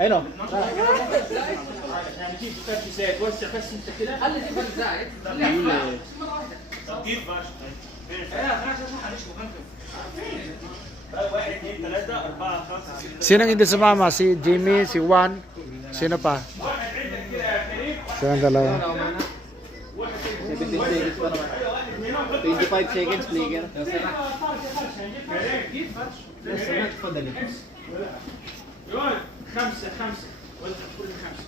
اي نو يعني كيف فرش زيت وسع بس انت كده خلي دي فرش زايد كيف فرش واحد اثنين ثلاثة أربعة خمسة ستة Sinong hindi sumama? Si Jimmy, si Juan, sino pa? Silang dalawa. 17 seconds pa naman. 25 seconds, Flicker. يقول خمسة خمسة ولا كل خمسة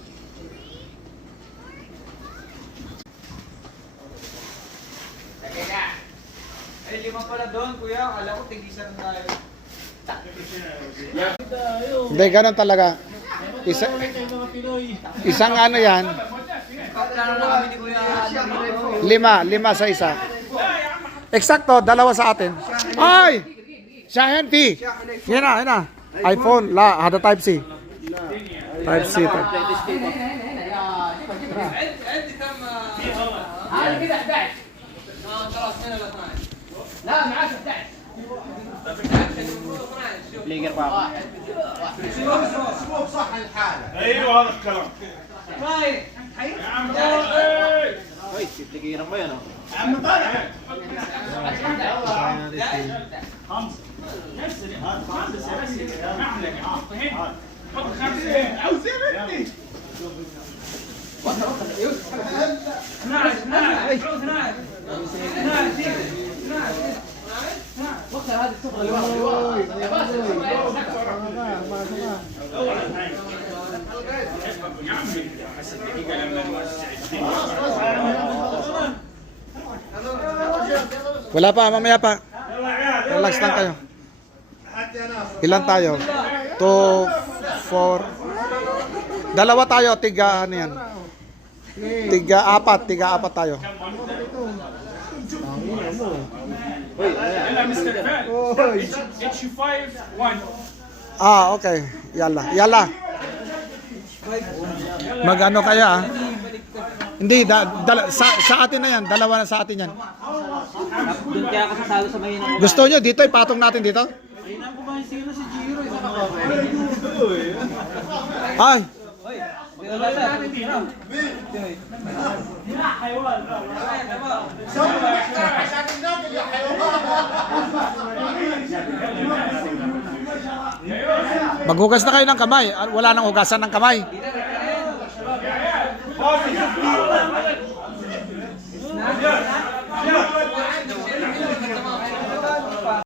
Ay, lima pala doon, kuya. Alam ko, tigisan tayo. Hindi, ganun talaga. Isang ano yan, Plano na kami ni kuya. lima sa isa. Eksakto, dalawa sa atin. Ay! Shahen P. Yan na. iPhone, hada Type C. Type C. عندي كم هذا كده 11 خلاص هنا ال 12 لا معاك 11 Flicker pa ako. شوف صح الحالة أيوه هذا الكلام طيب يا عم طارق Uy, Flicker ba yan? يا عم طارق خمسة نفس هذا خمسة بس نعمل فهمت حط خمسة عاوز مني 12 وقت هذه الشغل يا باسل يا عمي حسب دقيقة لما Wala pa, mamaya pa. Relax lang kayo. Ilan tayo? 2, 4. Dalawa tayo, tiga ano yan? Tiga apat tayo. يلا مستر اتش 5 1 Okay. Yalla. Mag-ano kaya ah? Hindi, sa atin na yan. Dalawa na sa atin yan. Doon kaya ako sasalo sa mahina. Gusto nyo dito, ipatong natin dito? Ay! Maghugas na kayo ng kamay. Wala nang hugasan ng kamay.